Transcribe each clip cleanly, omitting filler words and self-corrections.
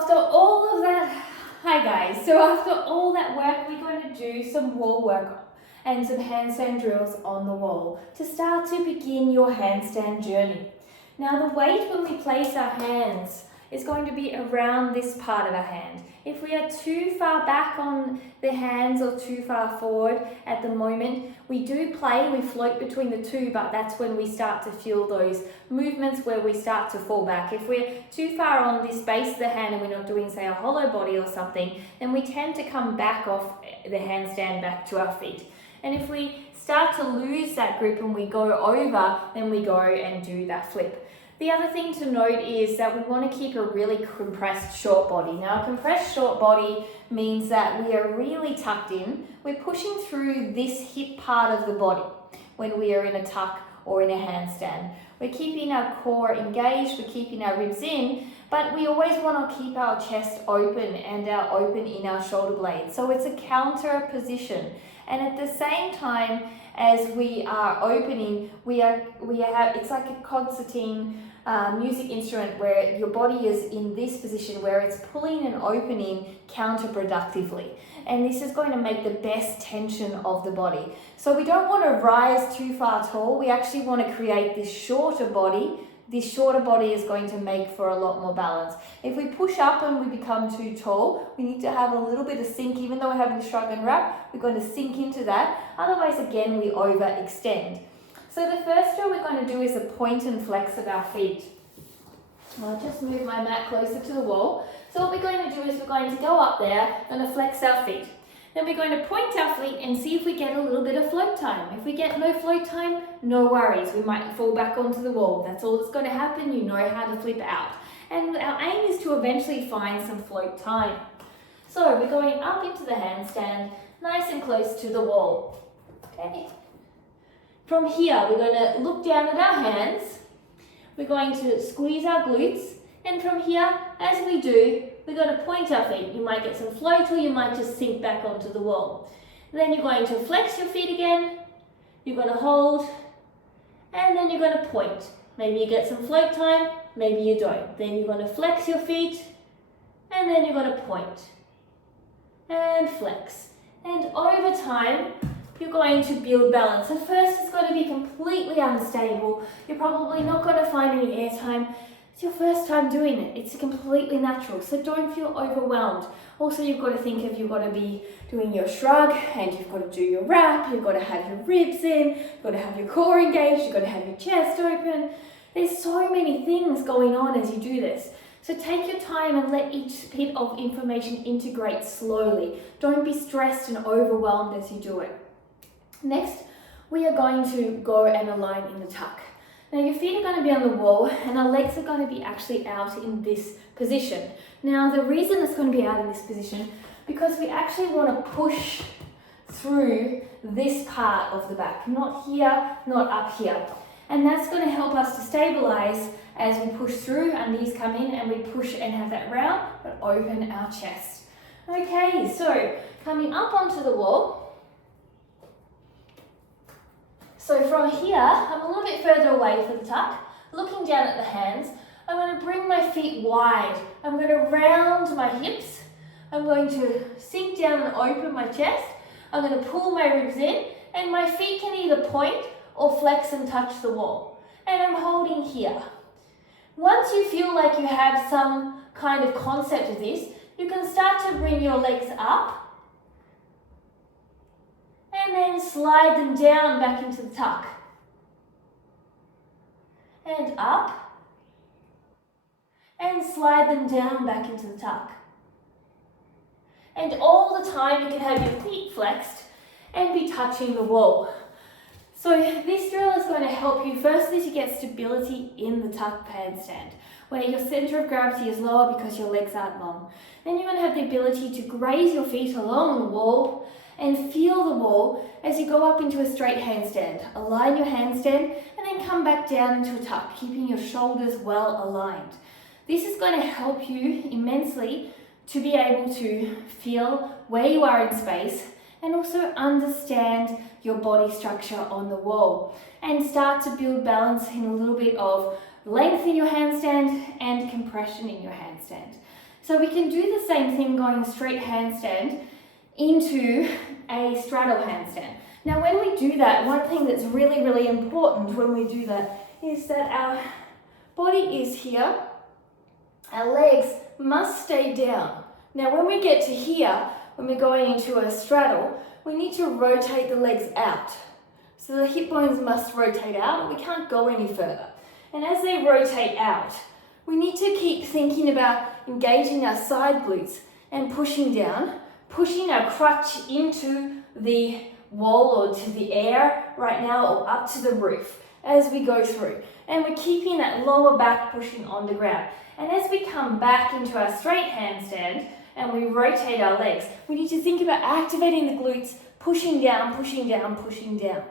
after all of that, hi guys, so after all that work, we're going to do some wall work and some handstand drills on the wall to start to begin your handstand journey. Now the weight when we place our hands is going to be around this part of our hand. If we are too far back on the hands or too far forward at the moment, we do play, we float between the two, but that's when we start to feel those movements where we start to fall back. If we're too far on this base of the hand and we're not doing, say, a hollow body or something, then we tend to come back off the handstand back to our feet. And if we start to lose that grip and we go over, then we go and do that flip. The other thing to note is that we want to keep a really compressed short body. Now, a compressed short body means that we are really tucked in. We're pushing through this hip part of the body when we are in a tuck or in a handstand. We're keeping our core engaged, we're keeping our ribs in, but we always want to keep our chest open and our open in our shoulder blades. So it's a counter position. And at the same time as we are opening, we have it's like a concertine music instrument where your body is in this position where it's pulling and opening counterproductively. And this is going to make the best tension of the body. So we don't want to rise too far tall. We actually want to create this shorter body. This shorter body is going to make for a lot more balance. If we push up and we become too tall, we need to have a little bit of sink. Even though we're having the shrug and wrap, we're going to sink into that. Otherwise, again, we overextend. So the first drill we're going to do is a point and flex of our feet. I'll just move my mat closer to the wall. So what we're going to do is we're going to go up there and flex our feet. Then we're going to point our feet and see if we get a little bit of float time. If we get no float time, no worries. We might fall back onto the wall. That's all that's going to happen. You know how to flip out. And our aim is to eventually find some float time. So we're going up into the handstand, nice and close to the wall. Okay. From here, we're going to look down at our hands. We're going to squeeze our glutes. And from here, as we do, we're going to point our feet. You might get some float or you might just sink back onto the wall. Then you're going to flex your feet again. You're going to hold. And then you're going to point. Maybe you get some float time, maybe you don't. Then you're going to flex your feet. And then you're going to point. And flex. And over time, you're going to build balance. At first, it's going to be completely unstable. You're probably not going to find any air time. It's your first time doing it. It's completely natural, so don't feel overwhelmed. Also, you've got to think of, you've got to be doing your shrug and you've got to do your wrap, you've got to have your ribs in, you've got to have your core engaged, you've got to have your chest open. There's so many things going on as you do this. So take your time and let each bit of information integrate slowly. Don't be stressed and overwhelmed as you do it. Next, we are going to go and align in the tuck. Now your feet are going to be on the wall and our legs are going to be actually out in this position. Now the reason it's going to be out in this position, because we actually want to push through this part of the back, not here, not up here. And that's going to help us to stabilize as we push through, our knees come in and we push and have that round, but open our chest. Okay, so coming up onto the wall. So from here, I'm a little bit further away for the tuck, looking down at the hands. I'm going to bring my feet wide. I'm going to round my hips. I'm going to sink down and open my chest. I'm going to pull my ribs in and my feet can either point or flex and touch the wall. And I'm holding here. Once you feel like you have some kind of concept of this, you can start to bring your legs up and then slide them down back into the tuck. And up. And slide them down back into the tuck. And all the time you can have your feet flexed and be touching the wall. So this drill is going to help you firstly to get stability in the tuck handstand, where your center of gravity is lower because your legs aren't long. Then you're going to have the ability to graze your feet along the wall and feel the wall as you go up into a straight handstand. Align your handstand and then come back down into a tuck, keeping your shoulders well aligned. This is going to help you immensely to be able to feel where you are in space and also understand your body structure on the wall and start to build balance in a little bit of length in your handstand and compression in your handstand. So we can do the same thing going straight handstand into a straddle handstand. Now when we do that, one thing that's really, really important when we do that is that our body is here, our legs must stay down. Now when we get to here, when we're going into a straddle, we need to rotate the legs out. So the hip bones must rotate out, and we can't go any further. And as they rotate out, we need to keep thinking about engaging our side glutes and pushing down, pushing our crutch into the wall or to the air right now, or up to the roof as we go through. And we're keeping that lower back pushing on the ground. And as we come back into our straight handstand and we rotate our legs, we need to think about activating the glutes, pushing down, pushing down, pushing down.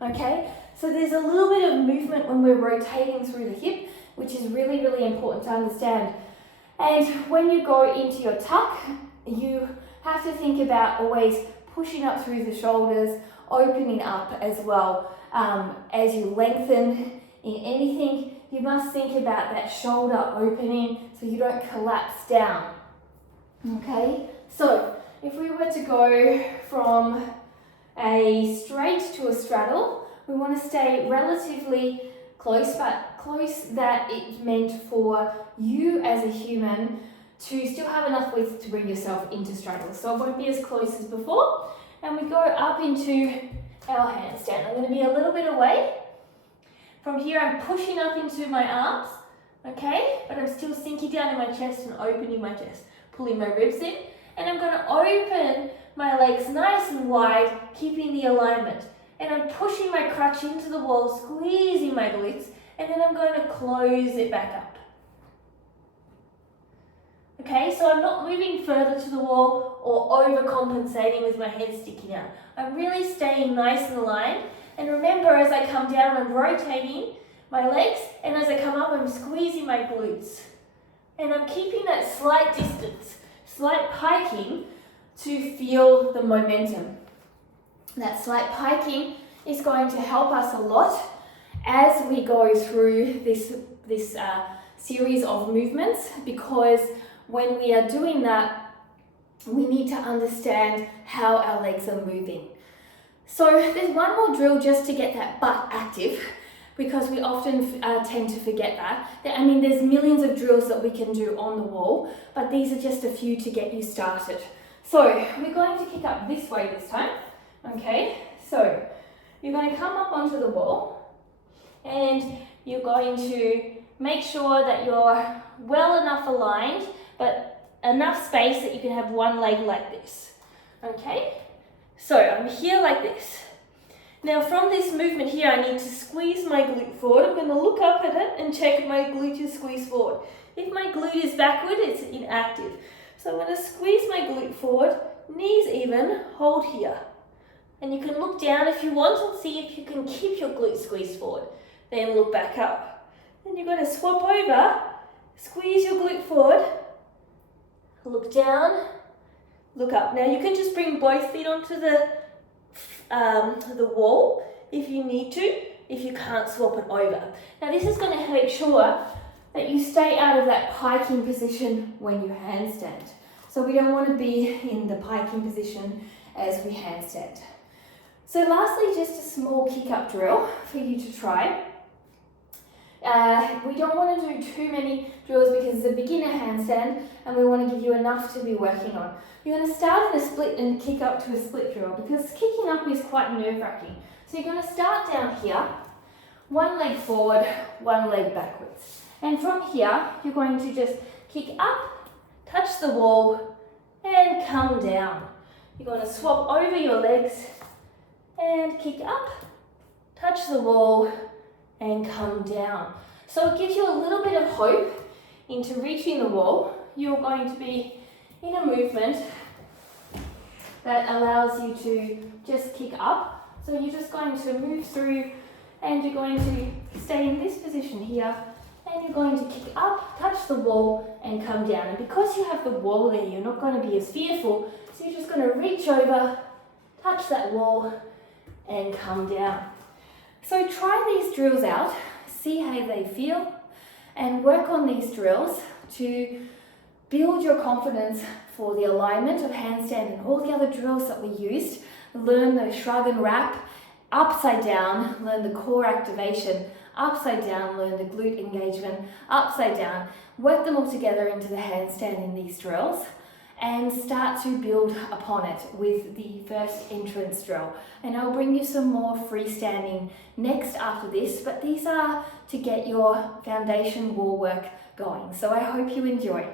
Okay? So there's a little bit of movement when we're rotating through the hip, which is really, really important to understand. And when you go into your tuck, you have to think about always pushing up through the shoulders, opening up as well. As you lengthen in anything, you must think about that shoulder opening so you don't collapse down. Okay, so if we were to go from a straight to a straddle, we want to stay relatively close, but close that it meant for you as a human to still have enough width to bring yourself into straddle. So it won't be as close as before. And we go up into our handstand. I'm going to be a little bit away. From here, I'm pushing up into my arms, okay? But I'm still sinking down in my chest and opening my chest, pulling my ribs in. And I'm going to open my legs nice and wide, keeping the alignment. And I'm pushing my crutch into the wall, squeezing my glutes, and then I'm going to close it back up. Okay, so I'm not moving further to the wall or overcompensating with my head sticking out. I'm really staying nice and aligned. And remember, as I come down, I'm rotating my legs, and as I come up, I'm squeezing my glutes. And I'm keeping that slight distance, slight piking to feel the momentum. That slight piking is going to help us a lot as we go through this series of movements, because when we are doing that, we need to understand how our legs are moving. So there's one more drill just to get that butt active, because we often tend to forget that. I mean, there's millions of drills that we can do on the wall, but these are just a few to get you started. So we're going to kick up this way this time. Okay, so you're going to come up onto the wall, and you're going to make sure that you're well enough aligned, but enough space that you can have one leg like this. Okay, so I'm here like this. Now from this movement here, I need to squeeze my glute forward. I'm going to look up at it and check my glute is squeezed forward. If my glute is backward, it's inactive. So I'm going to squeeze my glute forward, knees even, hold here. And you can look down if you want and see if you can keep your glute squeezed forward. Then look back up. Then you're going to swap over, squeeze your glute forward, look down, look up. Now you can just bring both feet onto the wall if you need to, if you can't swap it over. Now this is going to make sure that you stay out of that piking position when you handstand. So we don't want to be in the piking position as we handstand. So lastly, just a small kick-up drill for you to try. We don't want to do too many drills because it's a beginner handstand and we want to give you enough to be working on. You're going to start in a split and kick up to a split drill because kicking up is quite nerve-wracking. So you're going to start down here, one leg forward, one leg backwards. And from here, you're going to just kick up, touch the wall, and come down. You're going to swap over your legs and kick up, touch the wall, and come down. So it gives you a little bit of hope into reaching the wall. You're going to be in a movement that allows you to just kick up. So you're just going to move through and you're going to stay in this position here and you're going to kick up, touch the wall and come down. And because you have the wall there, you're not going to be as fearful. So you're just going to reach over, touch that wall and come down. So try these drills out, see how they feel and work on these drills to build your confidence for the alignment of handstand and all the other drills that we used. Learn the shrug and wrap, upside down, learn the core activation, upside down, learn the glute engagement, upside down. Work them all together into the handstand in these drills and start to build upon it with the first entrance drill. And I'll bring you some more freestanding next after this, but these are to get your foundation wall work going. So I hope you enjoy.